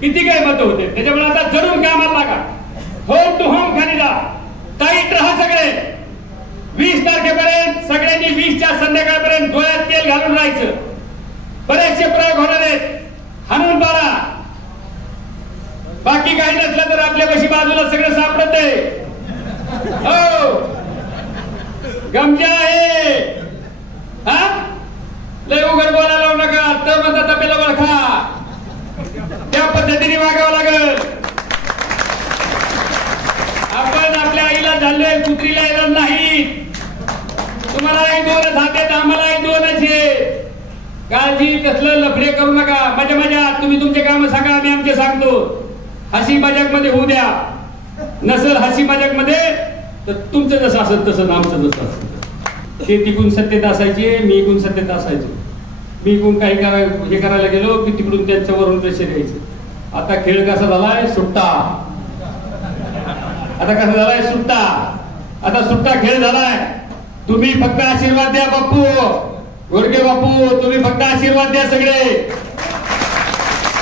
किती काय मत होते. त्याच्यामुळे आता जरूर कामाला लागा. होम टू होम खाली जा. टाईट राहा सगळे. 20 तारखेपर्यंत सगळ्यांनी 20च्या संध्याकाळपर्यंत डोळ्यात तेल घालून राहायचं. बरेचसे प्रयोग होणार आहेत. हाणून पाडा. बाकी काही नसलं तर आपल्यापाशी बाजूला सगळं सापडत आहे. हो गमजा आहे. हा लय उघड बोलायला लावू नका. तर म्हणता तपेला ओळखा. त्या पद्धतीने वागावं लागेल. आपण आपल्या आईला झालोय कुत्रीला येणार नाही. तुम्हालाही 2 हात आहेत आम्हालाही 2च आहे. काळजी कसलं लफडे करू नका. मजा मजा तुम्ही तुमचे काम सांगा आम्ही आमचे सांगतो. हसी मजाक मध्ये होऊ द्या. नसल हसी मजाक मध्ये तर तुमचं जसं असेल तसं आमचं जसं असेल. ते तिकून सत्तेत असायचे मी इकून सत्तेत असायचो. मी इकून काही हे करायला गेलो की तिकडून त्यांच्यावरून प्रेशर यायचं. आता खेळ कसा झालाय सुट्टा. आता कसा झालाय सुट्टा. आता सुट्टा खेळ झालाय. तुम्ही फक्त आशीर्वाद द्या बापू. गोडके बापू तुम्ही फक्त आशीर्वाद द्या सगळे.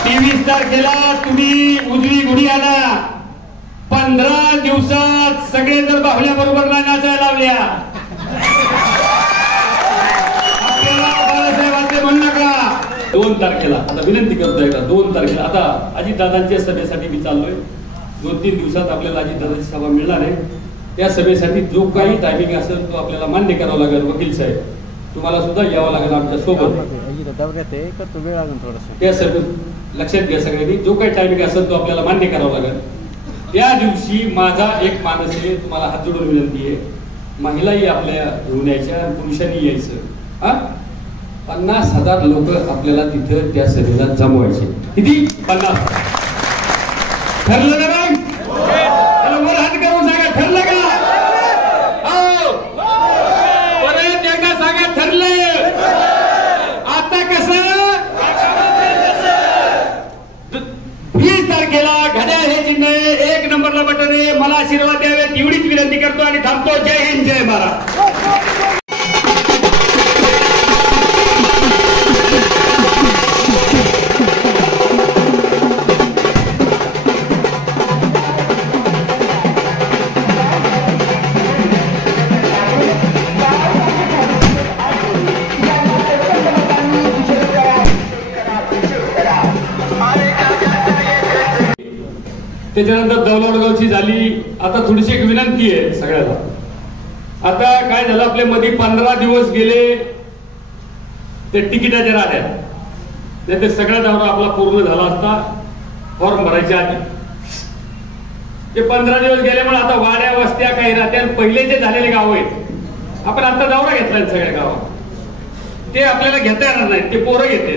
23 तारखेला तुम्ही उजवी गुढी आणा. 15 दिवसात सगळे जर बाहुल्या बरोबर नाचायला लावल्या. आपल्याला बाळासाहेबांचे म्हणू नका. 2 तारखेला आता विनंती करतोय का 2 तारखेला आता अजितदादांच्या सभेसाठी मी चाललोय. 2-3 दिवसात आपल्याला अजितदादांची सभा मिळणार आहे. त्या सभेसाठी जो काही टायमिंग असेल तो आपल्याला मान्य करावा लागेल. वकील साहेब तुम्हाला सुद्धा यावं लागेल आमच्या सोबत. त्या सभेत लक्षात घ्या सगळ्यांनी. जो काही टायमिंग असेल तो आपल्याला मान्य करावा लागेल. त्या दिवशी माझा एक मानस आहे. तुम्हाला हात जोडून विनंती आहे. महिलाही आपल्या घेऊन यायच्या पुरुषांनी यायचं. 50,000 लोक आपल्याला तिथं त्या सभेला जमवायचे. किती 50. ठरलं ना मग. त्याला वर हात करून सांगा ठरलं का. परत एकदा सांगा ठरलं. आता कसं 20 तारखेला घड्याळ हे चिन्ह 1 नंबरला बटन आहे. मला आशीर्वाद द्यावेत एवढीच विनंती करतो आणि थांबतो. जय हिंद जय महाराष्ट्र. त्याच्यानंतर दौलतगावची झाली. आता थोडीशी एक विनंती आहे सगळ्याला. आता काय झालं आपल्या मध्ये 15 दिवस गेले ते तिकिटाच्या राहत्या. नाही ते सगळा दौरा आपला पूर्ण झाला असता फॉर्म भरायच्या आधी. ते 15 दिवस गेल्यामुळे आता वाड्या वस्त्या काही राहत्या. पहिले जे झालेले गाव आहेत आपण आता दौरा घेतलाय सगळ्या गावात. ते आपल्याला घेता येणार नाही. ते पोरं घेते.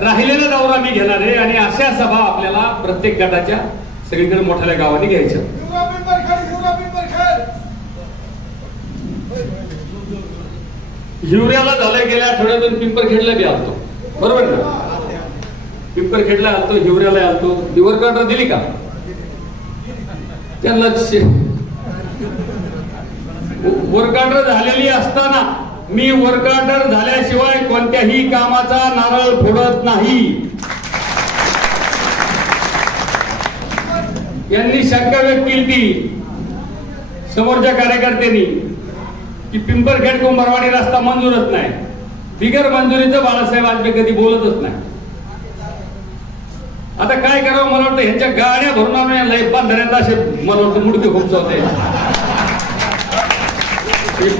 राहिलेला दौरा मी घेणार आहे आणि अशा सभा आपल्याला प्रत्येक गटाच्या सगळीकडे मोठ्या गावांनी घ्यायचं. हिवऱ्याला झालं गेल्या आठवड्यातून पिंपरखेडला बी आलतो. बरोबर ना. पिंपरखेडला आलतो हिवऱ्याला आलतो. वर्क ऑर्डर दिली का त्यांना. वर्क ऑर्डर झालेली असताना मी वर्क ऑर्डर झाल्याशिवाय कोणत्याही कामाचा नारळ फोडत नाही. यांनी शंका व्यक्त केली समोरच्या कार्यकर्त्यांनी की पिंपरखेड कुंभारवाडी रस्ता मंजूरच नाही. बिगर मंजुरीचं बाळासाहेब आजबे कधी बोलतच नाही. आता काय करावं मला वाटतं ह्यांच्या गाड्या भरून आणून बांधण्यात असे मला वाटतं मुडके खूप होते.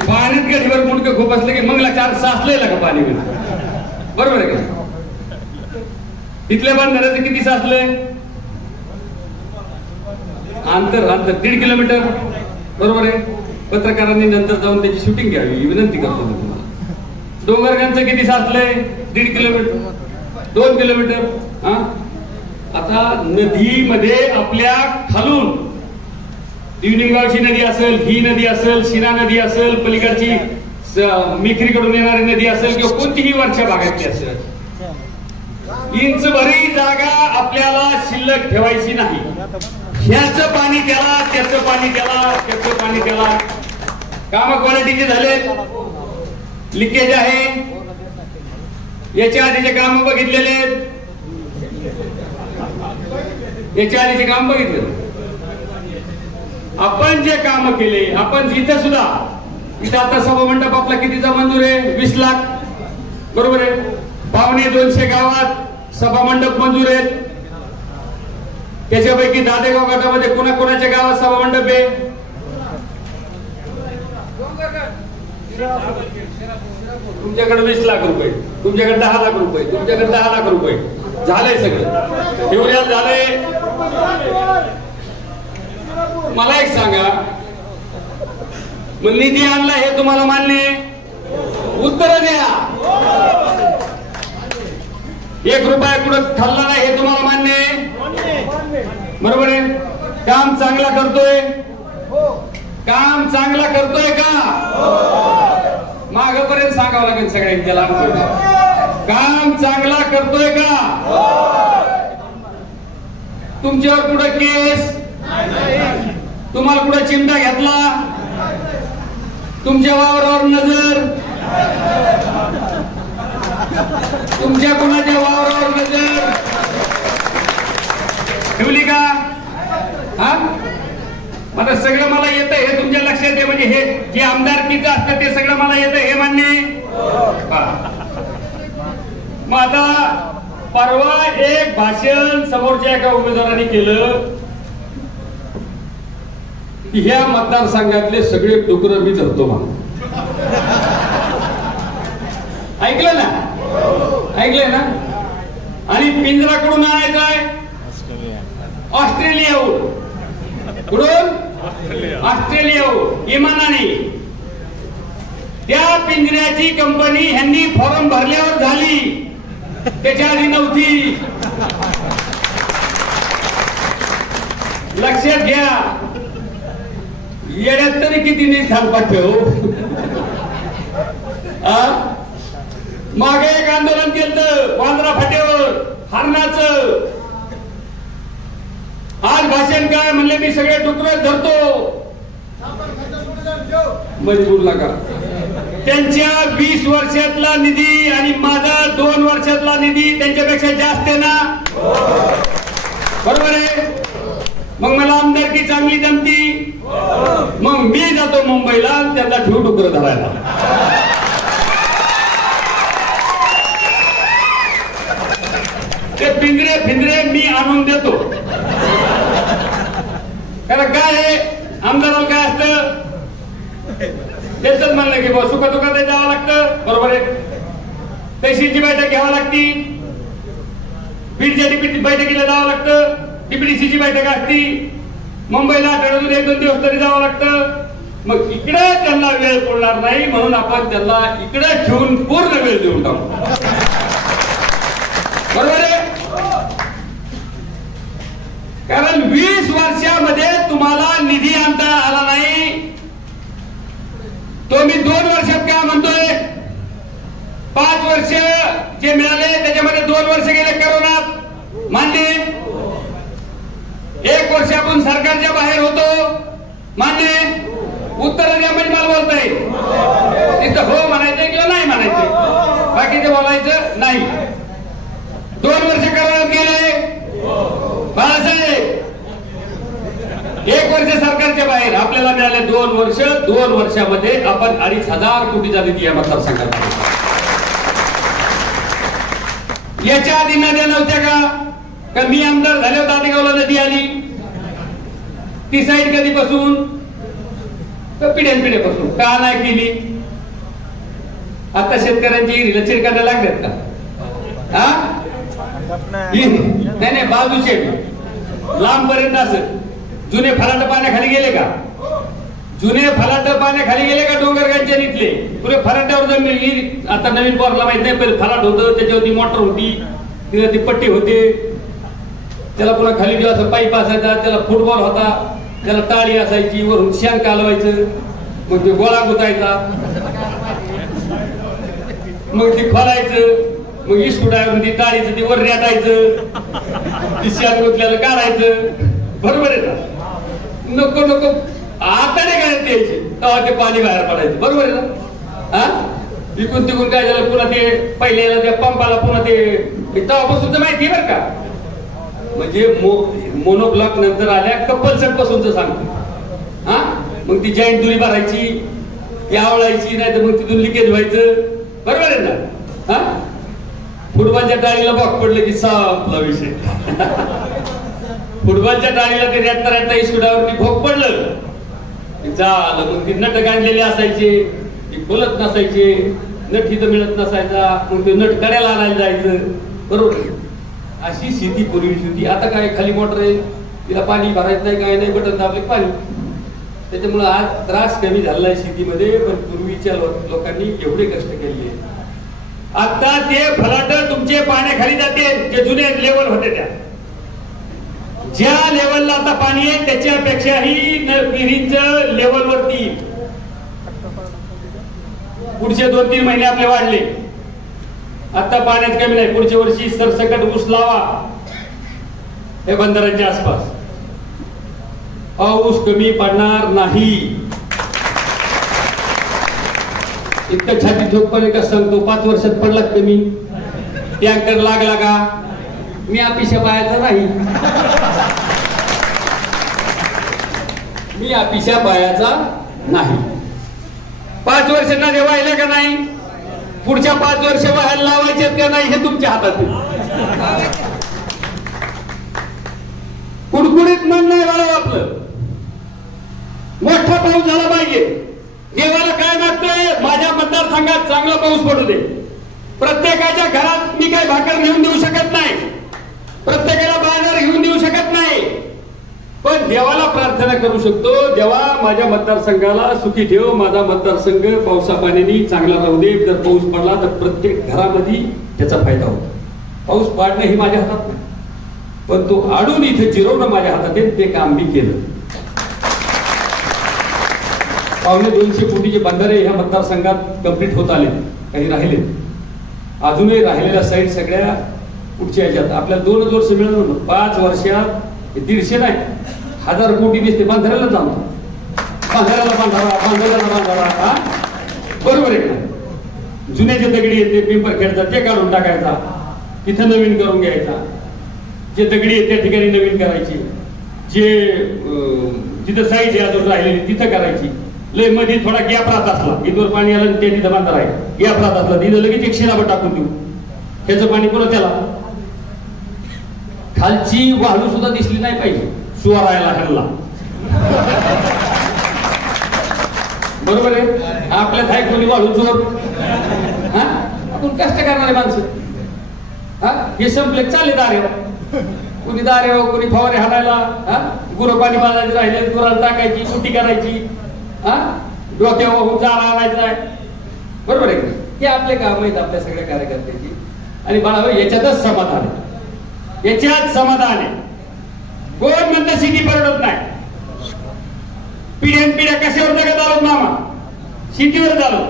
पाण्यात गाडीवर मुडके खूप असले की मग 4 साचलेला का पाणी. बरोबर आहे का. तिथल्या बांधण्याचं किती साचलंय. अंतर 1.5 किलोमीटर. बरोबर आहे. पत्रकारांनी नंतर जाऊन त्याची शूटिंग घ्यावी विनंती करतो मी तुम्हाला. डोंगरगांचं किती साचलंय 1.5 किलोमीटर 2 किलोमीटर. आता नदीमध्ये आपल्या खालून दिवनिंगावची नदी असेल, ही नदी असेल, शिना नदी असेल, पलीकडची मिखरीकडून येणारी नदी असेल किंवा कोणतीही वरच्या भागातली असेल, इंचभरही जागा आपल्याला शिल्लक ठेवायची नाही. ह्याचं पाणी त्याला, त्याचं पाणी त्याला, त्याचं पाणी त्याला. काम क्वालिटीचे झाले, लिकेज आहे, याच्या आधीचे काम बघितलेले. याच्या आधीचे काम बघितलं आपण, जे काम केले आपण इथं सुद्धा, इथं आता सभा मंडप आपला कितीचा मंजूर आहे? 20 लाख, बरोबर आहे. 250 गावात सभा मंडप मंजूर आहेत. त्याच्यापैकी दादेगाव गटामध्ये कोणाकोणाच्या गावात सभा मंडप आहे? तुमच्याकडे 20 लाख रुपये, तुमच्याकडे 10 लाख रुपये, तुमच्याकडे 10 लाख रुपये झालंय सगळं एवढ्यात झालंय. मला एक सांगा, मग निधी आणला हे तुम्हाला मान्य आहे? उत्तर द्या. 1 रुपया कुठं खाल्ला नाही हे तुम्हाला मान्य आहे? बरोबर आहे. काम चांगला करतोय, काम चांगला करतोय का? मागपर्यंत सांगावं लागेल सगळ्यांच्या. काम चांगला करतोय का? तुमच्यावर कुठं केस? तुम्हाला कुठं चिमटा घेतला? तुमच्या वावरावर नजर? तुमच्या कोणाच्या वावरावर नजर ठेवली का? हा, मला सगळं मला येतं हे तुमच्या लक्षात आहे. म्हणजे हे जे आमदारकीचं असतं ते सगळं मला येतं हे मान्य. मग आता परवा एक भाषण समोरच्या एका उमेदवाराने केलं की ह्या मतदारसंघातले सगळे डुकरं मी धरतो म्हणून. ऐकलं ना? ऐकलंय ना? आणि पिंजरा कुठून आणायचा आहे? ऑस्ट्रेलियाहून. कुठून? ऑस्ट्रेलियाहून विमानाने. त्या पिंजऱ्याची कंपनी ह्यांनी फॉर्म भरल्यावर झाली, त्याच्या आधी नव्हती. लक्षात घ्या. येण्यात तरी किती निर्धार पाठव. मागे एक आंदोलन केलं वांद्रा फाट्यावर हरणाचं. आज भाषण काय म्हणले? मी सगळे डुकरं धरतो. मजबूर लागा. त्यांच्या 20 वर्षातला निधी आणि माझा 2 वर्षातला निधी त्यांच्यापेक्षा जास्त आहे ना? बरोबर आहे. मग मला आमदारकी चांगली जमती. मग मी जातो मुंबईला त्यांना ठेवू डुकरं धरायला. ते पिंजरे फिंजरे मी आणून देतो. कारण काय आहे, आमदाराला काय असतं? त्याच म्हणलं की सुख दुःखात जावं लागतं. बरोबर आहे. तहसीलची बैठक घ्यावी लागती, बीडच्या बैठकीला जावं लागतं, डीपीडीसीची बैठक असती, मुंबईला आठवड्यातून 1-2 दिवस तरी जावं लागतं. मग इकडे त्यांना वेळ पडणार नाही म्हणून आपण त्यांना इकडे ठेवून पूर्ण वेळ देऊन टाकू. बरोबर आहे. कारण 20 वर्षामध्ये तुम्हाला निधी आणता आला नाही. तो मी 2 वर्षात काय म्हणतोय? 5 वर्ष जे मिळाले त्याच्यामध्ये 2 वर्ष गेले करोनात, मान्य. 1 वर्ष आपण सरकारच्या बाहेर होतो, मान्य. उत्तर द्या म्हणजे मला बोलताय. तिथं हो म्हणायचं किंवा नाही म्हणायचं, बाकीचं बोलायचं नाही. 2 वर्ष करोनात गेले बाळासाहेब. 1 वर्ष सरकारच्या बाहेर, आपल्याला मिळाले 2 वर्ष. 2 वर्षामध्ये आपण 2,500 कोटीचा निधी या मतदारसंघात. याच्या आधी नद्या नव्हत्या का? मी आमदार झाल्यावर दादेगावला नदी आली. ती साईड कधीपासून? पिढ्यानपिढ्यापासून. का नाही केली? आता शेतकऱ्यांची हिरीला चिरकांना लागतात का? हा, नाही बाजूचे लांब पर्यंत असं. जुने फलाट पाण्याखाली गेले का? जुने फलाट पाण्याखाली गेले का? डोंगरगांच्या नीतले पुरे फलाटावर जमीन. आता नवीन पोरला माहित नाही, पहिले फलाट होतं, त्याच्यावरती मोटर होती, तिला ती पट्टी होते, त्याला पुन्हा खाली जो असं पाईप असायचा, त्याला फुटबॉल होता, त्याला टाळी असायची, वरून शेण कालवायचं, मग ते गोळा गुतायचा, मग ते खोलायचं, मग इस्कुडावरून ती टाळीचं ती वर रेटायचं, ती शेण गुतल्याला काढायचं. बरोबर आहे ना? नको नको आता नाही काय द्यायचे, तेव्हा ते पाणी बाहेर पडायचं. बरोबर आहे ना? हा, इकून तिकून काय झालं, पुन्हा ते पहिल्या त्या पंपाला पुन्हा ते तेव्हापासून माहिती आहे बरं का? म्हणजे मोनोब्लॉक नंतर आल्या कपल सेट पासूनच सांगतो. हा मग ती जॉईंट दुरी भरायची, ती आवळायची, नाही तर मग तिथून लिकेज व्हायचं. बरोबर आहे ना? हा फुटबॉलच्या टाळीला बॉक पडलं की संपला विषय. फुटबॉलच्या टाळीला ते रेटता रेटता इस्कुडावरती भोग पडलं झालं. मग ती नट गांडलेली असायचे, ती खोलत नसायचे, नट इथं मिळत नसायचा, मग ते नट कड्याला आणायला जायचं. बरोबर. अशी शेती पूर्वीची होती. आता काय खाली मोटर आहे, तिला पाणी भरायचं नाही, काय नाही, बटन दाबले पाणी. त्याच्यामुळे आज त्रास कमी झालेला आहे शेतीमध्ये. पण पूर्वीच्या लोकांनी एवढे कष्ट केले. आता ते फलाट तुमचे पाण्याखाली जाते, जे जुने लेवल होते त्या ज्या लेवलला आता पाणी आहे त्याच्यापेक्षाही विहिरींचं लेवल वरती पुढचे 2-3 महिने आपले वाढले. आता पाण्यात कमी नाही. पुढच्या वर्षी सरसकट ऊस लावा हे बंदरांच्या आसपास. पाऊस कमी पडणार नाही. इतकं छाती ठोकपणे का सांगतो. 5 वर्षात पडला कमी. टँकर लागला का? मी अपेक्षा पाहायचा नाही. मी अपेक्षा पाहायचा नाही. 5 वर्षांना व्हायला का नाही? पुढच्या 5 वर्ष व्हायला लावायचे का नाही हे तुमच्या हातात आहे. कुडकुडीत मन नाही वाढव आपलं. मोठा पाऊस झाला पाहिजे. देवाला काय मागतोय? माझ्या मतदारसंघात चांगला पाऊस पडू दे. प्रत्येकाच्या घरात मी काय भाकर घेऊन देऊ शकत नाही, प्रत्येकाला बाजार घेऊन देऊ शकत नाही, पण देवाला प्रार्थना करू शकतो. देवा माझ्या मतदारसंघाला सुखी ठेव. माझा मतदारसंघ पावसा पाण्याने चांगला राहू दे. जर पाऊस पडला तर प्रत्येक घरामध्ये त्याचा फायदा होतो. पाऊस पाडणं ही माझ्या हातात नाही, पण तो आडून इथे जिरवणं माझ्या हातात आहे. ते काम मी केलं. 250 कोटीचे बंधारे ह्या मतदारसंघात कंप्लीट होत आले. काही राहिले, अजूनही राहिलेल्या साईड सगळ्या पुढच्या ह्याच्यात आपल्याला 2 वर्ष मिळालं. 5 वर्षात 150 नाही 1000 कोटी दिसते. बांधाऱ्याला जाऊ, बांधाऱ्याला बांधारा. बरोबर आहे का? जुने जे दगडी येते पिंपर खेळतात ते काढून टाकायचा, तिथं नवीन करून घ्यायचा. जे दगडी आहेत त्या ठिकाणी नवीन करायची, जे जिथं साईड अजून राहिलेली तिथं करायची. लय मध्ये थोडा गॅप राहत असला, इथवर पाणी आलं ते तिथं बांधार आहे, गॅप राहत असला तिथं लगेच 100 डाबा टाकून देऊ. ह्याचं पाणी पुन्हा त्याला. खालची वाळू सुद्धा दिसली नाही पाहिजे सुवारायला ह्याला. बरोबर आहे? आपल्यात आहे कोणी वाळू चोर? हा आपण कष्ट करणारे माणसं. हा हे संपले चालले दारेवर, कोणी दारेवर, कोणी फवारे हाणायला, हा गुरं पाणी बांधायचे राहिले, गुराला टाकायची, कुटी करायची, हा डोक्यावर चारा आणायचा आहे. बरोबर आहे? हे आपले काम आहेत आपल्या सगळ्या कार्यकर्त्याची. आणि बाळा याच्यातच समाधान आहे, याच्यात समाधान आहे. कोण म्हणतं शेती परवडत नाही? पिढ्यान पिढ्या कशावर जगत आलो मामा? शेतीवर झालो.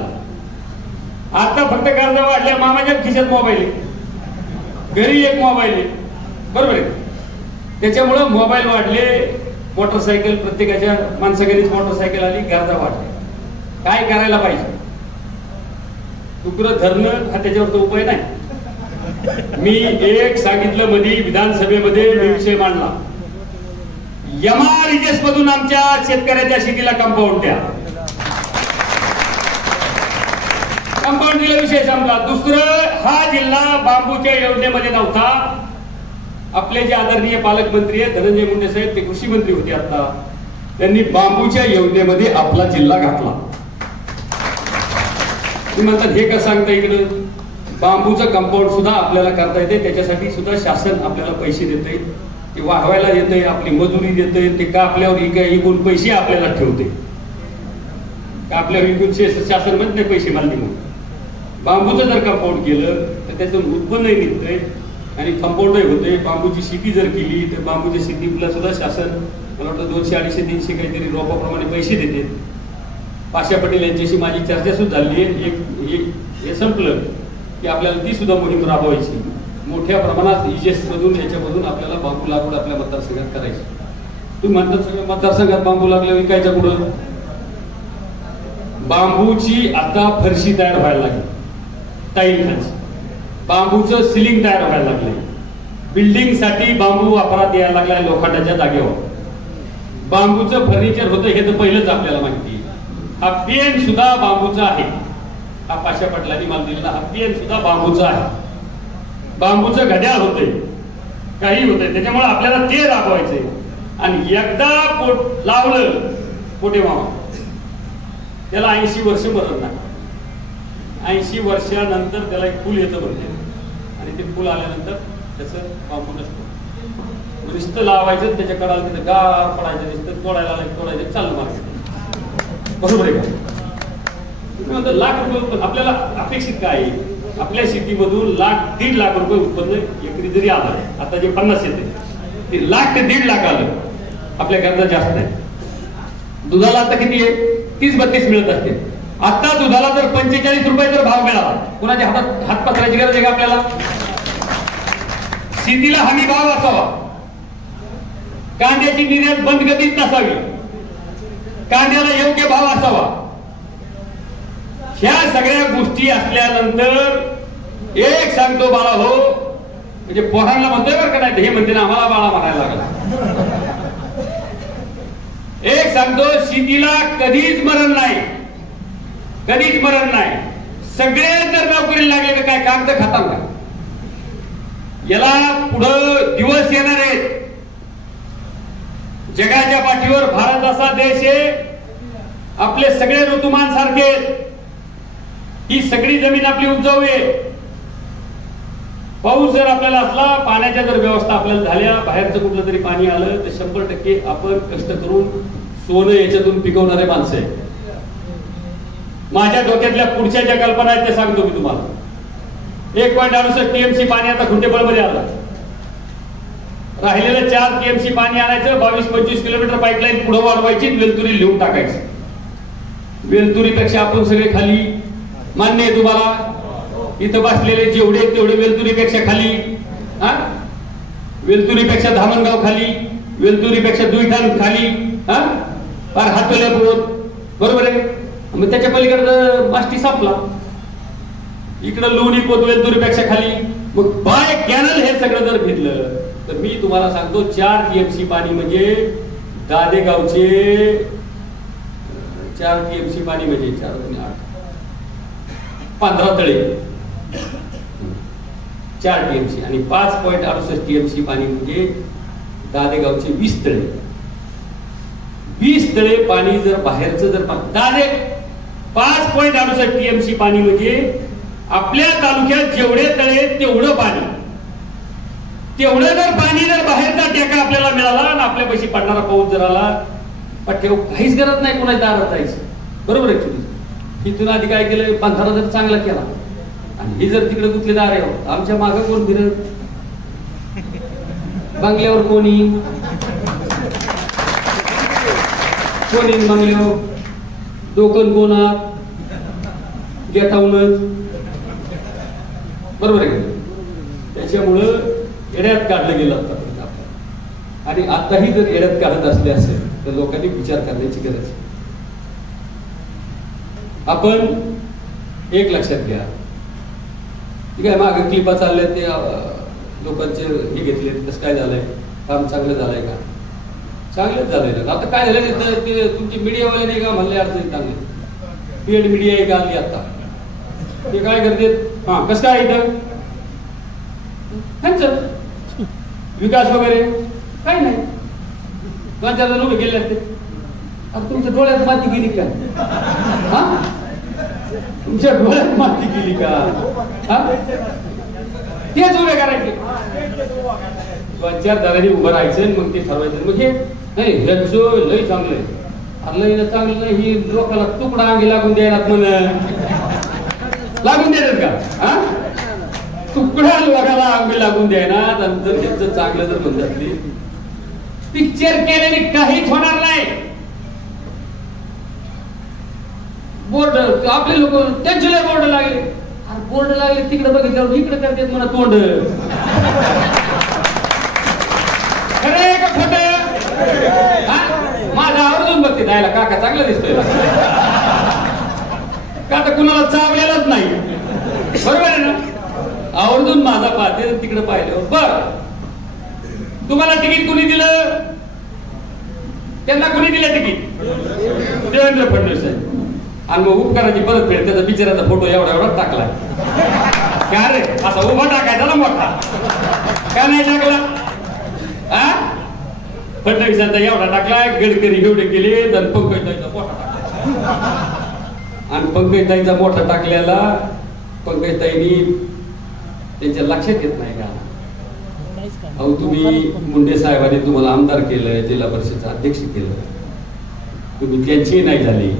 आता फक्त कर्ज वाढल्या, मामाच्या खिशात मोबाईल आहे, घरी एक मोबाईल आहे. बरोबर आहे? त्याच्यामुळं मोबाईल वाढले, मोटरसायकल प्रत्येकाच्या माणसाघरीच मोटरसायकल आली, गरजा वाढल्या. काय करायला पाहिजे? डुकरं धरणं हा त्याच्यावरचा उपाय नाही. मी एक सांगितलं मध्ये विधानसभेमध्ये मी विषय मांडला, MREGS मधून आमच्या शेतकऱ्याच्या शेतीला कंपाऊंड द्या. कंपाऊंड दिला, विषय संपला. दुसरं, हा जिल्हा बांबूच्या योजनेमध्ये नव्हता. आपले जे आदरणीय पालकमंत्री आहेत धनंजय मुंडे साहेब, ते कृषी मंत्री होते आता, त्यांनी बांबूच्या योजनेमध्ये आपला जिल्हा घातला. तुम्ही म्हणतात हे का सांगता? इकडं बांबूचं कंपाऊंड सुद्धा आपल्याला करता येते. त्याच्यासाठी सुद्धा शासन आपल्याला पैसे देते, ते वाढवायला देते, आपली मजुरी देते. ते का आपल्यावर एकूण पैसे आपल्याला ठेवते का? आपल्यावर एकूण शासन म्हणत नाही पैसे मालती म्हणून. बांबूचं जर कंपाऊंड केलं तर त्याचं उत्पन्नही निघतंय आणि कंपाऊंडही होते. बांबूची शेती जर केली तर बांबूच्या शेतीला सुद्धा शासन मला वाटतं 200, 250, 300 काहीतरी रोपाप्रमाणे पैसे देते. पाशा पटेल यांच्याशी माझी चर्चा सुद्धा झाली आहे. हे संपलं की आपल्याला ती सुद्धा मोहीम राबवायची. मोठ्या प्रमाणात EGS मधून याच्यामधून आपल्याला बांबू लागवड आपल्या मतदारसंघात करायची. तुम्ही म्हणतात सगळ्या मतदारसंघात बांबू लागले, विकायचा कुठं? बांबूची आता फरशी तयार व्हायला लागली, टाईल खालची बांबूचं सिलिंग तयार व्हायला लागले. बिल्डिंग साठी बांबू वापरात यायला लागलाय लोखंडाच्या जागेवर. बांबूचं फर्निचर होतं हे तर पहिलंच आपल्याला माहिती आहे. हा पेन सुद्धा बांबूचा आहे. हा पाशा पटलांनी मला दिलेला हा पेन सुद्धा बांबूचा आहे. बांबूचं घड्याळ होते, काही होतंय, त्याच्यामुळे आपल्याला ते राबवायचंय. आणि एकदा पोट लावलं पोटे मामा त्याला 80 वर्ष मरण नाही. 80 वर्षानंतर त्याला एक फुल येतं म्हणजे, आणि ते फुल आल्यानंतर त्याचं बांबू नसतं. नुसतं लावायचं, त्याच्या कडाला तिथं गार पडायचं, नुसतं तोडायला तोडायचं, चाललं मार्केट. बरोबर आहे का? लाख रुपये आपल्याला अपेक्षित काय आहे? आपल्या शेतीमधून 1,00,000 ते 1.5 लाख रुपये उत्पन्न एकरी जरी आलं, आता जे 50 येते ते 1,00,000 ते 1.5 लाख आलं, आपल्या गरजा जास्त आहे. दुधाला आता किती आहे? 30-32 मिळत असते. आता दुधाला जर 45 रुपये जर भाव मिळाला, कुणाच्या हातात हात पसरायची गरज आहे का आपल्याला? शेतीला हमी भाव असावा, कांद्याची निर्यात बंद कधीच नसावी, कांद्याला योग्य भाव असावा. ह्या सगळ्या गोष्टी असल्यानंतर एक सांगतो बाळा हो, म्हणजे पोरांना म्हणतोय बरं का, नाही हे म्हणते ना आम्हाला बाळा म्हणायला लागला. एक सांगतो, शेतीला कधीच मरण नाही, कधीच मरण नाही. सगळे जर नोकरीला लागले तर काय काम तर खाताल का? याला पुढं दिवस येणार आहेत. जगाच्या पाठीवर भारत असा देश आहे, आपले सगळे ऋतुमान सारखे, ही सगळी जमीन आपली उपजाऊ आहे. पाऊस जर आपल्याला असला, पाण्याच्या जर व्यवस्था आपल्याला झाल्या, बाहेरचं कुठलं तरी पाणी आलं तर 100% आपण कष्ट करून सोनं याच्यातून पिकवणारे माणसं आहे. माझ्या डोक्यातल्या पुढच्या ज्या कल्पना आहेत त्या सांगतो मी तुम्हाला. 1.68 TMC पाणी आता खुंटेपळमध्ये आलं. राहिलेलं 4 TMC पाणी आणायचं, 22-25 किलोमीटर पाईपलाईन पुढे वाढवायची, वेलतुरी लिहून टाकायची. वेलतुरीपेक्षा आपण सगळे खाली, मान्य आहे तुम्हाला? इथं बसलेले जेवढे तेवढे वेलतुरीपेक्षा खाली, हा, वेलतुरीपेक्षा धामणगाव खाली, वेलतुरीपेक्षा दुईठाण खाली, हा, फार हातोल्या बोत, बरोबर आहे. मग त्याच्या पलीकडे माष्टी सापला, इकडं लोणी पोत वेलतुरीपेक्षा खाली. मग बाय कॅनल हे सगळं जर घेतलं तर मी तुम्हाला सांगतो 4 TMC पाणी म्हणजे दादेगावचे 4 TMC पाणी म्हणजे 4 आणि 8 15 तळे, 4 TMC आणि 5.68 TMC पाणी म्हणजे दादेगावचे 20 तळे. 20 तळे पाणी जर बाहेरचं जर दादे 5.68 TMC पाणी म्हणजे आपल्या तालुक्यात जेवढे तळे तेवढं पाणी, तेवढं जर पाणी जर बाहेरचा टेका आपल्याला मिळाला आणि आपल्या पैसे पडणारा पाऊस जर आला, पट्ट्यावर काहीच गरज नाही कोणाच्या दारात जायचं, बरोबर आहे तुम्ही. इथून आधी काय केलं, बंधारा जर चांगला केला आणि हे जर तिकडे कुठले दार आहे, आमच्या मागे कोण फिरत, बंगल्यावर कोणी कोणी बंगल्यावर डोकन कोणात गेटावूनच, बरोबर आहे. त्याच्यामुळं येड्यात काढलं गेलं आतापर्यंत, आणि आताही जर येड्यात काढत असले असेल तर लोकांनी विचार करण्याची गरज आहे. आपण एक लक्षात घ्या, ठीक आहे, मागे क्लिपा चालल्या ते लोकांचे हे घेतले, कसं काय झालंय, काम चांगलं झालंय का? चांगलंच झालंय ना. आता काय झालं ते तुमची मीडियावाले नाही का म्हणले अर्थ चांगले, पेड मीडिया एक आली आता, ते काय करते, हा कसं काय इथं त्यांचं विकास वगैरे काही नाही, 2-4 जण उभे गेले असते. आता तुमच्या डोळ्यात माती गेली का? हा, तुमच्या डोळ्यात माती गेली का? हा, तेच उभे करायचे, 2-4 जणांनी उभं राहायचं, मग ते ठरवायचं. मग हे नाही ह्याचं लय चांगलं आहे, लय चांगलं नाही, ही लोकांना तुकडा अंगी लागून द्यायला म्हण, लागून देतात का? हा, तुकडा लोकांना अंगी लागून द्यायला. नंतर ह्याचं चांगलं जर म्हणतात, पिक्चर केलेली काहीच होणार नाही. बोर्ड आपले लोक त्यांचे बोर्ड लागले, बोर्ड लागले तिकडे बघितल्यावर इकडे करतात म्हणा तोंड. खरं का खोट? माझा आवर्जून बघते जायला, काका चांगलं दिसतोय का, तर कुणाला चावलेलाच नाही, बरोबर आहे ना. आवर्जून माझा पाहते तिकडे पाहिलं, बर तुम्हाला तिकीट कुणी दिलं? त्यांना कुणी दिलं तिकीट? देवेंद्र फडणवीस साहेब. आणि मग उपकाराची परतफेड त्याचा बिचाराचा फोटो एवढा एवढा टाकला. का रे असा उभा टाकायचा ना मोठा, का नाही टाकला? फडणवीसांचा एवढा टाकलाय, गडकरी एवढे केले, आणि पंकजताईचा मोठा टाकला. आणि पंकजताईचा मोठा टाकलेला पंकजताईनी त्यांच्या लक्षात येत नाही का? अहो तुम्ही मुंडे साहेबांनी तुम्हाला आमदार केलं, जिल्हा परिषदचं अध्यक्ष केलं, तुम्ही त्यांची नाही झाली.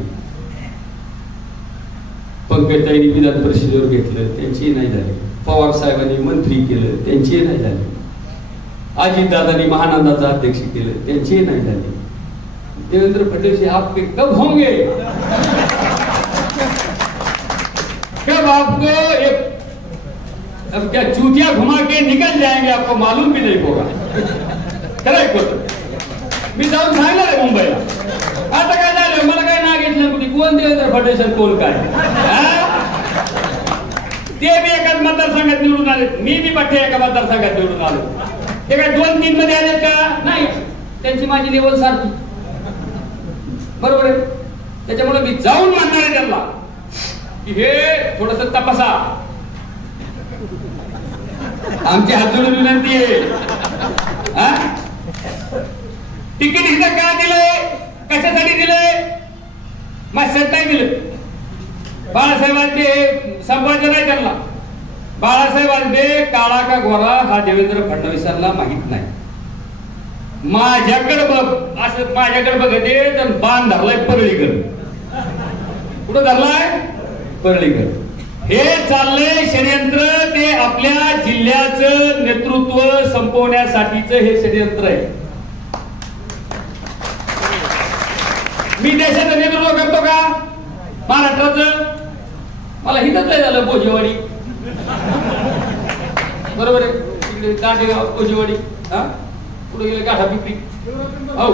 पंकजताईंनी विधान परिषदेवर घेतलं, त्यांची नाही झाली. पवार साहेबांनी मंत्री केलं, त्यांची नाही झाली. अजितदादांनी महानंदाचं अध्यक्ष केलं, त्यांची नाही झाली. देवेंद्र फडणवीस आपके कब होंगे? कब आपको एक अब क्या चूतिया घुमा के निकल जाएंगे, आपको मालूम भी नहीं होगा. खरं मी जाऊन सांगणार आहे मुंबईला. आता काय झालं, मला काय नाव घेतलं कुठे, कोण देवेंद्र फडणवीस कोण काय? ते बी एकाच मतदारसंघात निवडून आले, मी बी पठ्ठे एका मतदारसंघात निवडून आलो. ते काय 2-3 मध्ये आलेत का? नाही, त्यांची माझी लेवल सारखी, बरोबर आहे. त्याच्यामुळे मी जाऊन म्हणणार आहे त्यांना की हे थोडस तपासा. आमची हात जोडून विनंती आहे. तिकीट इथं का दिलंय, कशासाठी दिलंय? मग नाही दिलं. बाळासाहेब आंबे संपादन नाही त्यांना. बाळासाहेब आंबे काळा का गोरा हा देवेंद्र फडणवीसांना माहित नाही. माझ्याकडे बघ, असं माझ्याकडे बघते तर बाण धरलाय परळीकर. कुठं धरलाय? परळीकर. हे चाललंय षडयंत्र, ते आपल्या जिल्ह्याचं नेतृत्व संपवण्यासाठीच हे षडयंत्र आहे. मी देशाचं नेतृत्व करतो का महाराष्ट्राचं? मला हितच नाही झालं बोजेवाडी, बरोबर आहे. तिकडे दांडेगाव बोजेवाडी, पुढे गेले गाठा पिपरी. हो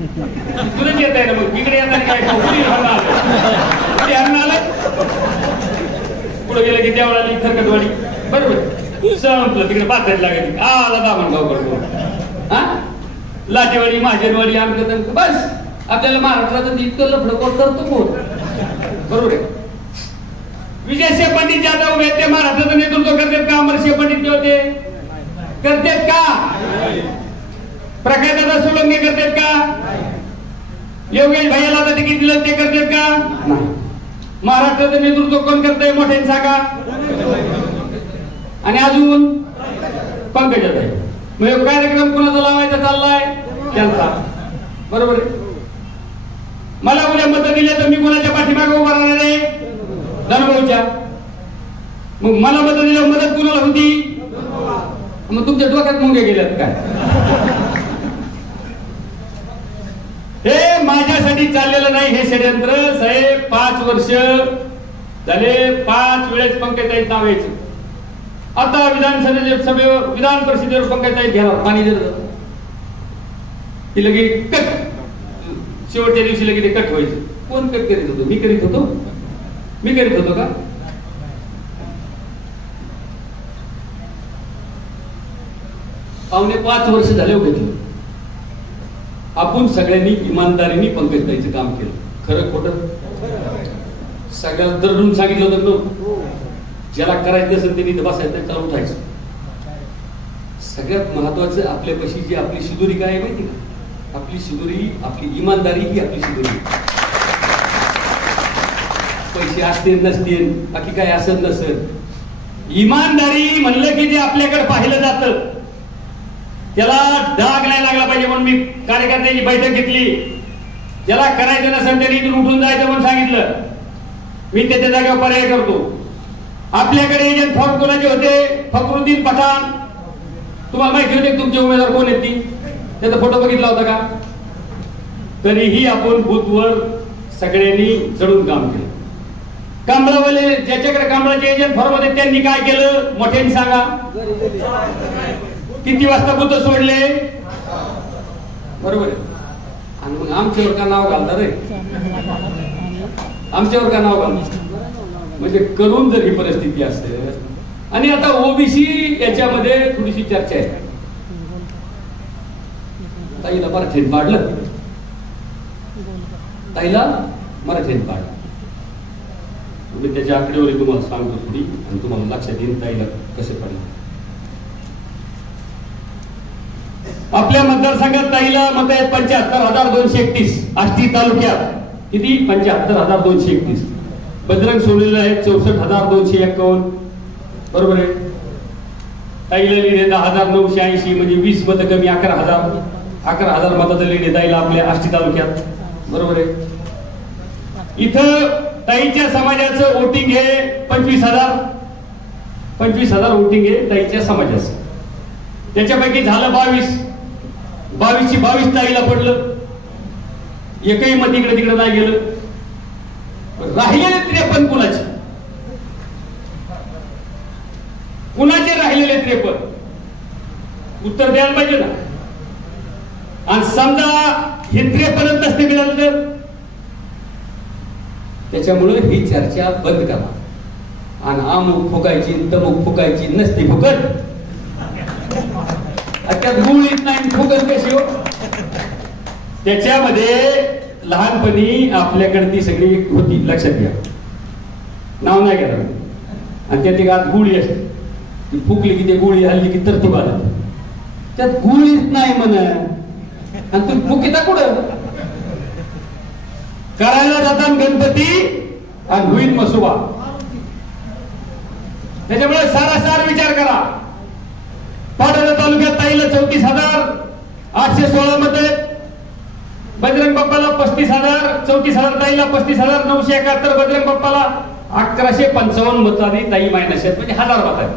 तुला येत आहे ना, मग इकडे येतात काय आलं, पुढे गेलं की देवळाली खरकटवाडी, बरोबर संपलं. तिकडे पाथरी लागायची, आला दामणगाव करतो, लाटेवाडी महाजनवाडी आमचं, बस. आपल्याला महाराष्ट्राचं इतकं लफडं कोण करतो कोण, बरोबर आहे. विजयसिंह पंडित जाधव उभे ते महाराष्ट्राचं नेतृत्व करतात का? अमरसिंह पंडित होते, करतात का? प्रकाशदादा सोळंके करतात का? योगेश भैयाला आता तिकीट दिलं ते करतात का? नाही. महाराष्ट्राचं नेतृत्व कोण करतंय? मोठ्याने सांगा. आणि अजून पंकजाताई. मग कार्यक्रम कोणाचा लावायचा चाललाय? त्यांचा, बरोबर आहे. मला उद्या मत दिले तर मी कोणाच्या पाठीमागे उभा राहणार आहे? धनुभाऊच्या. मग मला मत दिलं, मदत कुणाला होती? मग तुमच्या डोक्यात मुंगे गेल्यात काय? हे माझ्यासाठी चाललेलं नाही हे षडयंत्र साहेब. 5 वर्ष झाले, 5 वेळेस पंकजताई नाव यायचं. आता विधानसभेवर विधान परिषदेवर पंकजताई घ्यावा पाणी देत की लगे कट, शेवटच्या दिवशी लगे ते कट व्हायचं. कोण कट करीत होतो? मी करीत होतो? मी करीत होतो का? पावणे 5 वर्ष झाले घेतलं. आपण सगळ्यांनी इमानदारीने पंकजताईचं काम केलं. खरं खोटं सगळ्याला दरडून सांगितलं होतं, ज्याला करायचं असेल त्यांनी इथं बसायचं, त्याला उठायचं. सगळ्यात महत्वाचं आपल्यापाशी जी आपली शिदोरी काय आहे माहिती का? आपली शिदोरी, आपली इमानदारी ही आपली शिदोरी. पैसे असतील नसतील, बाकी काय असेल नसेल, इमानदारी म्हणलं की जे आपल्याकडे पाहिलं जातं त्याला डाग नाही लागला पाहिजे. म्हणून मी कार्यकर्त्यांची बैठक घेतली. ज्याला करायचं नसेल त्यांनी इथून उठून जायचं म्हणून सांगितलं. मी त्याच्या जागेवर पर्याय करतो. आपल्याकडे एजंट फॉर्म कोणाचे होते? फखरुद्दीन पठाण. तुम्हाला माहिती होते तुमचे उमेदवार कोण आहेत? ती त्याचा फोटो बघितला होता का? तरीही आपण बूथवर सगळ्यांनी चढून काम केलं. कांबळावाले ज्याच्याकडे कांबळाचे एजंट फॉर्म होते त्यांनी काय केलं? मोठ्याने सांगा. किती वाजता बूथ सोडले? बरोबर आहे. आणि मग आमच्यावर का नाव घालणार रे? आमच्यावर का नाव घालणार? म्हणजे करून जर ही परिस्थिती असेल. आणि आता ओबीसी याच्यामध्ये थोडीशी चर्चा आहे. ताईला मराठीत पाडलं, ताईला मराठीत पाडलं. मी त्याची आकडेवारी तुम्हाला सांगतो थोडी आणि तुम्हाला लक्षात येईल ताईला कसे पाडलं. आपल्या मतदारसंघात ताईला मत आहेत 75,231. आष्टी तालुक्यात किती? 75,231. बजरंग सोडलेलं आहे 64,251. बरोबर आहे. ताईला लीड आहे 10,980, म्हणजे 20 मतं कमी 11,000 मताचं लीड आहे ताईला आपल्या आष्टी तालुक्यात. बरोबर आहे. इथं ताईच्या समाजाचं वोटिंग आहे 25,000 वोटिंग आहे ताईच्या समाजाचं. त्याच्यापैकी झालं 22 ची 22 ताईला पडलं. एकही मत इकडे तिकडे नाही गेलं. राहिलेले 53 कुणाचे राहिलेले 53 उत्तर द्यायला पाहिजे ना. आणि समजा हे 53 नसते मिळालं तर त्याच्यामुळे ही चर्चा बंद करा. आणि अमुक फुकायची तमुक फुकायची नसते फुकट. त्यात गुळ येत नाही फुकट कशी हो. त्याच्यामध्ये लहानपणी आपल्याकडे ती सगळी होती, लक्षात घ्या, नाव नाही घ्या. आणि त्यात एक आत गुळी असते, ती फुकली की ते गुळी हल्ली की तरतूब आलं. त्यात गुळीच नाही म्हण आणि तुम्ही फुकिता कुठं करायला जातात गणपती आणि होईल मसुबा. त्याच्यामुळे सारासार विचार करा. पाटोदा तालुक्यात ताईला 34,816 मत आहेत. बजरंग बाप्पाला 35,000, 34,000 ताईला, 35,971. बजरंग बाप्पाला 1155 मतांनी ताई मायनस आहेत, म्हणजे 1000 मत आहेत.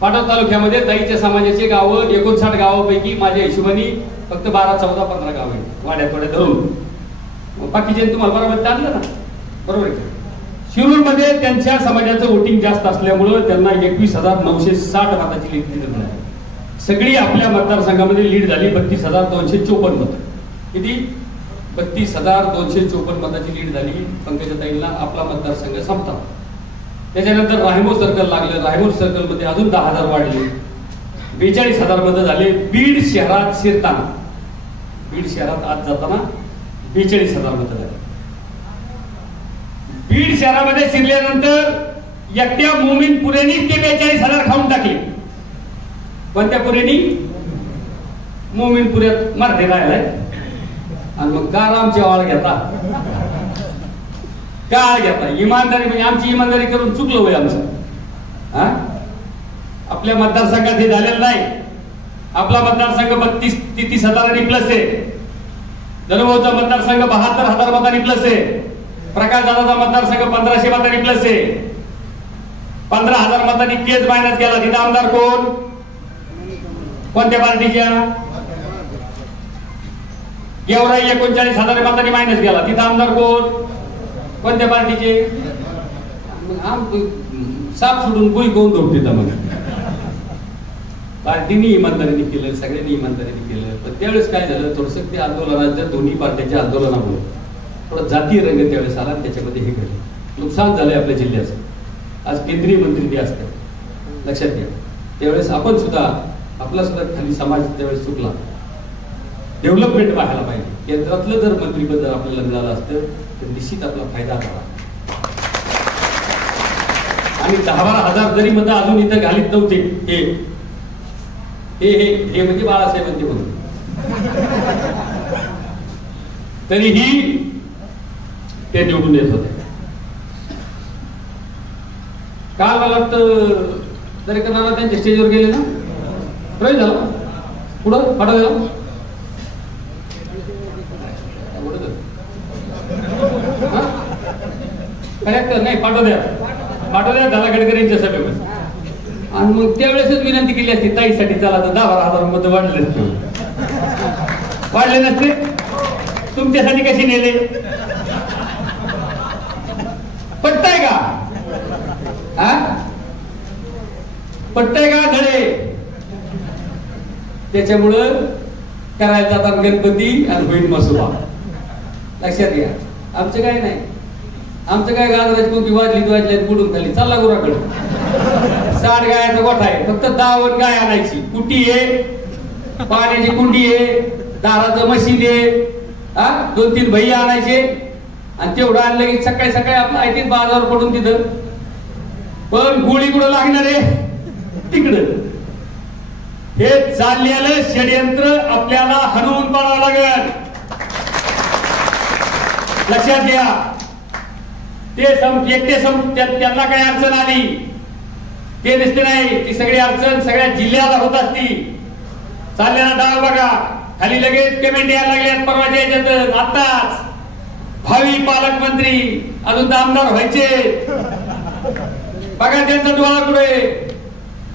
पाटोदा तालुक्यामध्ये ताईच्या समाजाचे गावं 59 गावापैकी माझ्या हिशोबाने फक्त 12, 14, 15 गाव आहेत वाड्यात थोड्या धरून. बाकीचे तुम्हाला बरोबर आणलं ना. बरोबर आहे. शिरूरमध्ये त्यांच्या समाजाचं वोटिंग जास्त असल्यामुळं त्यांना 21,960 मताची लीड मिळाली. सगळी आपल्या मतदारसंघामध्ये लीड झाली 32,254 मत. किती? 32,254 मताची लीड झाली. पंकजाताईंना आपला मतदारसंघ संपता. त्याच्यानंतर राहिमो सर्कल लागलं. राहिमो सर्कल मध्ये अजून 10,000 वाढले, 42,000 मतं झाले. बीड शहरात शिरताना, बीड शहरात आज जाताना 42,000 मतं झाली. बीड शहरामध्ये शिरल्यानंतर एकट्या मोमीन पुरेनी ते 42,000 खाऊन टाकले. पण त्या पुरेनी मोमीन पुऱ्यात मराठी राहिलाय. आणि मग गारामच्या वाळ घेता, काय घेता? इमानदारी म्हणजे आमची इमानदारी करून चुकलं होय आमचं. आपल्या मतदारसंघात हे झालेलं नाही. आपला मतदारसंघ 32-33,000 प्लस आहे. धनुभाऊचा मतदारसंघ 72,000 मतांनी प्लस आहे. प्रकाश दादाचा मतदारसंघ 1,500 मतांनी प्लस आहे. 15,000 मतांनी केज मायनस केला. तिथे आमदार कोण? कोणत्या पार्टीच्या? गेवराई 39,000 मतांनी मायनस केला. तिथे आमदार कोण? कोणत्या पार्टीचे? साप सोडून कोणी कोण झोपते मग. पार्टीने इमानदारीने केलं, सगळ्यांनी इमानदारीने केलं. पण त्यावेळेस काय झालं, थोडंसं ते आंदोलनाच्या दोन्ही पार्ट्यांच्या आंदोलनामुळे थोडा जातीय रंग त्यावेळेस आला. त्याच्यामध्ये हे घडलं, नुकसान झालंय आपल्या जिल्ह्याचं. आज केंद्रीय मंत्री ते असतात, लक्षात घ्या. त्यावेळेस आपण सुद्धा, आपला सुद्धा खाली समाज त्यावेळेस चुकला. डेव्हलपमेंट व्हायला पाहिजे. केंद्रातलं जर मंत्रीपद जर आपल्याला मिळालं असतं तर निश्चित आपला फायदा झाला. आणि 10-12,000 जरी मतं अजून इथं घालीत नव्हते, हे म्हणजे बाळासाहेबांचे म्हणून, तरीही ते निवडून येत होते. काल मला वाटतं तरी करणारा त्यांच्या स्टेजवर गेले ना, प्रवेश झाला पुढं पाठव झाला. करेक्ट नाही, पाठव द्या झाला गडकरींच्या सभेमध्ये. आणि मग त्यावेळेसच विनंती केली असती ताईसाठी, चला तर 10-12,000 मतं वाढले नसते. तुमच्यासाठी कशी नेले? पटतंय का? पटतंय का धडे? त्याच्यामुळं करायला जातात गणपती आणि होईल मसुबा. लक्षात घ्या. आमचं काय नाही, आमचं काय गाजराची कोणती वाजली कुठून खाली चालला गुराकडे. 60 गायाचा गोठा आहे, फक्त 10 गाय आणायची. कुटी आहे पाण्याची कुंडी आहे, दाराचं मशीन आहे, 2-3 भैया आणायचे आणि तेवढं आणलं की सकाळी सकाळी आपलं ऐकत बाजारावर पडून तिथं. पण गोळी कुठं लागणार आहे तिकडं. हे चाललेलं षडयंत्र आपल्याला हरवून पाडावं लागेल. लक्षात घ्या. त्यांना काही अडचण आली ते नसते नाही, ती सगळी अडचण सगळ्या जिल्ह्याला होत असती. चाललेला डाव बघा, खाली लगेच पेमेंट यायला लागल्यात परवाच्या याच्यात. आताच भावी पालकमंत्री अजून आमदार व्हायचे बघा, त्यांचा डोळा कुठे.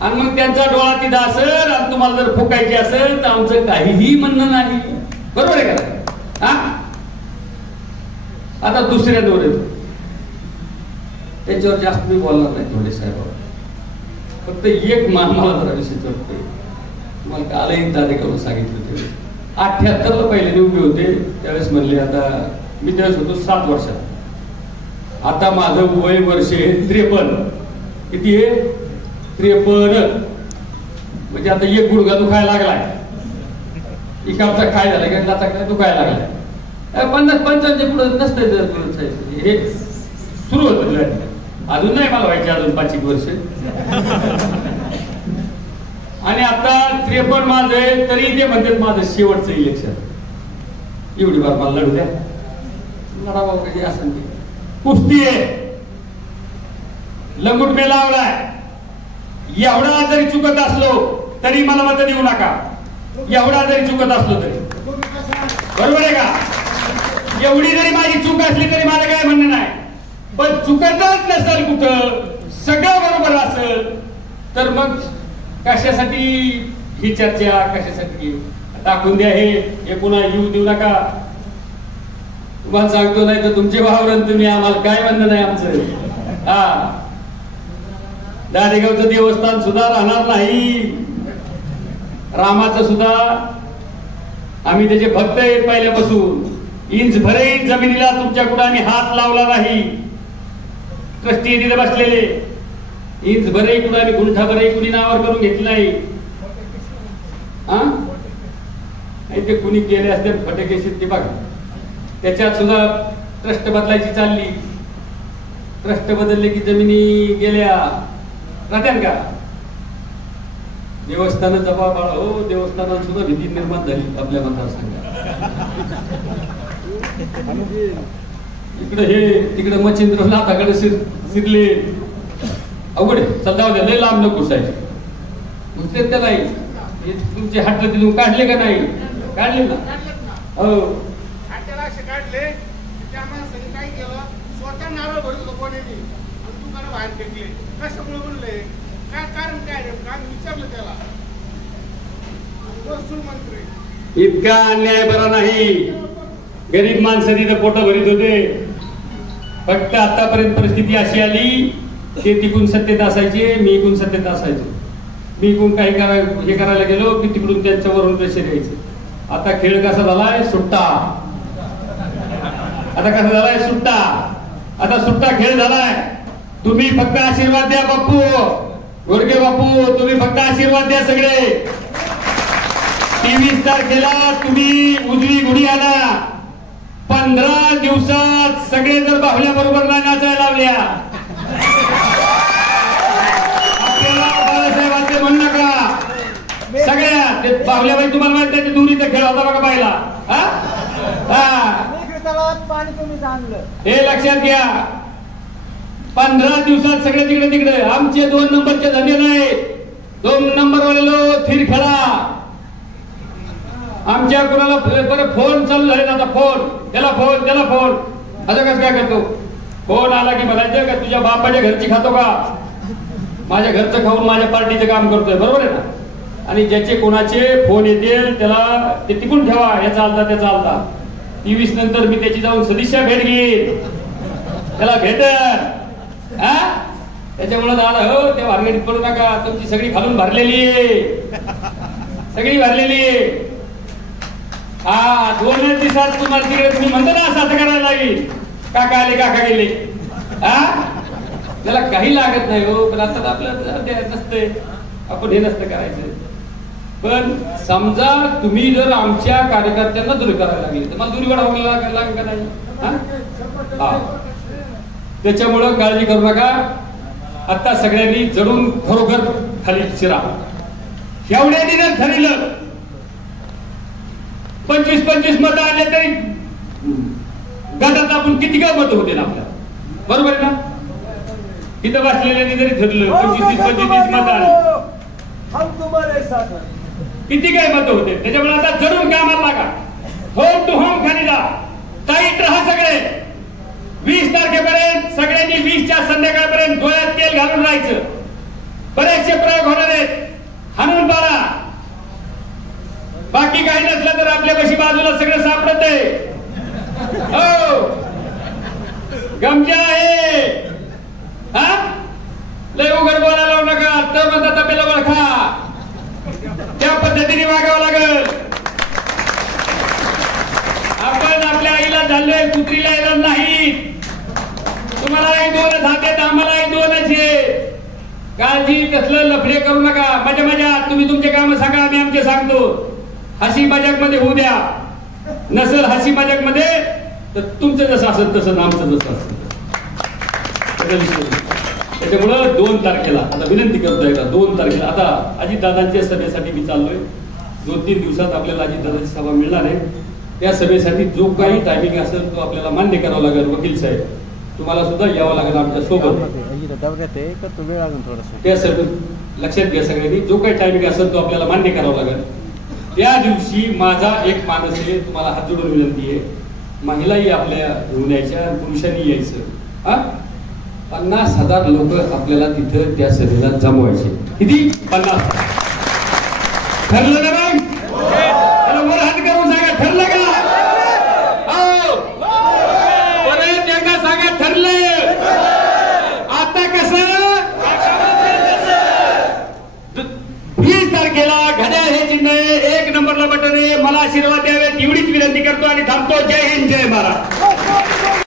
आणि मग त्यांचा डोळा तिथं असेल आणि तुम्हाला जर फुकायची असेल तर आमचं काहीही म्हणणं नाही. बरोबर आहे का? आता दुसऱ्या डोळे त्याच्यावर जास्त मी बोलणार नाही थोडे साहेब. फक्त एक मला जरा विषय करतोय. तुम्हाला कालही दादे करून सांगितलं ते 78ला पहिले निवडले होते त्यावेळेस म्हणले, आता मी त्यावेळेस होतो 7 वर्षात. आता माझं वय वर्ष 53. किती आहे? 53. म्हणजे आता एक गुडघा दुखायला लागलाय, इकडचा काय झाला इकडचा काय दुखायला लागलाय. 50-55 पुढे नसतं हे सुरू होत. अजून नाही मला व्हायचे, अजून 5 वर्ष. आणि आता 53 माझं आहे तरी ते म्हणतात माझं शेवटचं इलेक्शन. एवढी बार मला लढू द्या, लढावा कधी असं कुस्ती आहे. लंगूट मे लावलाय. एवढा जरी चुकत असलो तरी मला मत देऊ नका. एवढा जरी चुकत असलो तरी, बरोबर आहे का? एवढी जरी माझी चूक असली तरी मला काय म्हणणं नाही. पण चुकतच नसेल कुठं, सगळं बरोबर असेल तर मग कशासाठी ही चर्चा, कशासाठी? टाकून द्या. हे पुन्हा येऊ देऊ नका. तुम्हाला सांगतो नाही तर तुमचे भावरण तुम्ही, आम्हाला काय म्हणणं नाही आमचं. दारेगावचं देवस्थान सुद्धा राहणार नाही. रामाचं सुद्धा आम्ही त्याचे भक्त आहेत पहिल्यापासून. इंच भरे जमिनीला तुमच्याकडे आम्ही हात लावला नाही. ट्रस्टी तिथे बसलेले इंच भरे कुठे आम्ही गुंठा भरे कुणी नावावर करून घेतलं नाही. ते कुणी केले असते फटकेशीत ते बघा. त्याच्यात सुद्धा ट्रस्ट बदलायची चालली. ट्रस्ट बदलले की जमिनी गेल्या राहत्यान का? देवस्थान जबाब बाळा हो. देवस्थानात सुद्धा भीती निर्माण झाली आपल्या मतदारसंघात. इकडे हे तिकडे मच्छिंद्र नाथाकडे शिरले. अवघड आहे. चल द्या लय लांब नको घुसते त्या नाही. तुमचे हट्ट तिथून काढले का नाही? काढले ना. हो काढले. त्या माणसाने काय केलं, स्वतः नारळ भरत होतो कोणीने आणि दुकानं बाहेर फेकले. कशामुळे बोलले, काय कारण काय? आम्ही विचारलं त्याला. महसूल मंत्री इतका अन्याय बरा नाही. गरीब माणसं तिथे पोट भरीत होते. फक्त आतापर्यंत परिस्थिती अशी आली, ते तिकून सत्तेत असायचे, मी इकून सत्तेत असायचो. मी इकून काही हे करायला गेलो की तिकडून त्यांच्यावरून प्रेशर यायचं. आता खेळ कसा झालाय? सुट्टा. आता कसा झालाय? सुट्टा. आता सुट्टा खेळ झालाय. तुम्ही फक्त आशीर्वाद द्या बापू, गोरगे बापू. तुम्ही फक्त आशीर्वाद द्या सगळे. 23 तारखेला तुम्ही उजवी गुढी आणा. 15 दिवसात सगळे जर बाहुल्या बरोबर नाही नाचायला लावल्या, आपल्याला बाळासाहेबांचे म्हणू नका. सगळ्या ते बाहुल्याबाई तुम्हाला माहित नाही, दुरीचा खेळ होता बघा पाहिला. हे लक्षात घ्या. 15 दिवसात सगळे तिकडे तिकडे. आमचे 2 नंबरचे धंदे नाही. 2 नंबर वाले थिर खेळा. आमच्या कुणाला बरं फोन चालू झाले आता. फोन त्याला फोन त्याला फोन. असं कसं काय करतो? फोन आला की म्हणायचं का तुझ्या बापाच्या घरची खातो का? माझ्या घरचं खाऊन माझ्या पार्टीचं काम करतोय. बरोबर आहे ना? आणि ज्याचे कोणाचे फोन येतील त्याला ते टिकून ठेवा. याचा आलता त्याचा आलता. 23 नंतर मी त्याची जाऊन सदिच्छा भेट घेईन. त्याला भेटत त्याच्यामुळे दादा हो त्या भानगडीत पडू नका. तुमची सगळी खालून भरलेली आहे. सगळी भरलेली आहे. 2 दिवसात तुम्हाला तिकडे तुम्ही म्हणता ना असं करायला लागेल. काका आले काका गेले. त्याला काही लागत नाही हो. पण आता आपलं नसतंय. आपण हे नसतं करायचं. पण समजा तुम्ही जर आमच्या कार्यकर्त्यांना दूर करायला लागले तर मला दुरी वाढवायला लागेल का नाही? हा, त्याच्यामुळं काळजी करू नका. आता सगळ्यांनी जडून खरोखर खाली शिरा. एवढ्यांनी जर ठरलं 25-25 मतं आले तरी गटात आपण किती काय मतं होते ना आपल्याला, बरोबर आहे ना? तिथं बसलेल्यांनी जरी ठरलं 25-25 मतं आले किती काय मतं होते. त्याच्यामुळे आता जरूर कामाला लागा. होम टू होम खाली जा, टाईट राहा सगळे. 20 तारखेपर्यंत सगळ्यांनी 20च्या संध्याकाळपर्यंत डोळ्यात तेल घालून राहायचं. बरेचसे प्रयोग होणार आहेत, हाणून पाडा. बाकी काही नसलं तर आपल्यापाशी बाजूला सगळं सापडत आहे. हो, गमजा आहे. हा, लय उघड बोलायला लावू नका. तर म्हणता तपेला ओळखा, त्या पद्धतीने वागावं लागेल. आपण आपल्या आईला झालोय, कुत्रीला येणार नाही. तुम्हालाही 2 हात आहेत, आम्हालाही 2च आहे. काळजी कसलं लफडे करू नका. मजा मजा तुम्ही तुमचे काम सांगा, आम्ही आमचे सांगतो. हसी मजाक मध्ये होऊ द्या. नसेल हसी मजाक मध्ये तर तुमचं जसं असेल तसं, आमचं जसं असेल. त्याच्यामुळं 2 तारखेला आता विनंती करतोय का 2 तारखेला आता अजितदादांच्या सभेसाठी मी चाललोय. 2-3 दिवसात आपल्याला अजितदादांची सभा मिळणार आहे. त्या सभेसाठी जो काही टायमिंग असेल तो आपल्याला मान्य करावा लागेल. वकील साहेब, तुम्हाला सुद्धा यावं लागेल आमच्या सोबत. त्या सभेत लक्षात घ्या सगळ्यांनी, जो काही टायमिंग असेल तो आपल्याला मान्य करावा लागेल. त्या दिवशी माझा एक मानस आहे, तुम्हाला हात जोडून विनंती आहे, महिलाही आपल्या घेऊन यायच्या, पुरुषांनी यायचं. 50,000 लोक आपल्याला तिथं त्या सभेला जमवायचे. किती? 50. ठरलं ना मग? वर हात करून सांगा, ठरलं का? हो, परत एकदा सांगा, ठरलं. आता कसं 20 तारखेला घड्याळ हे चिन्ह 1 नंबरला बटन आहे. मला आशीर्वाद द्यावेत एवढीच विनंती करतो आणि थांबतो. जय हिंद, जय महाराष्ट्र.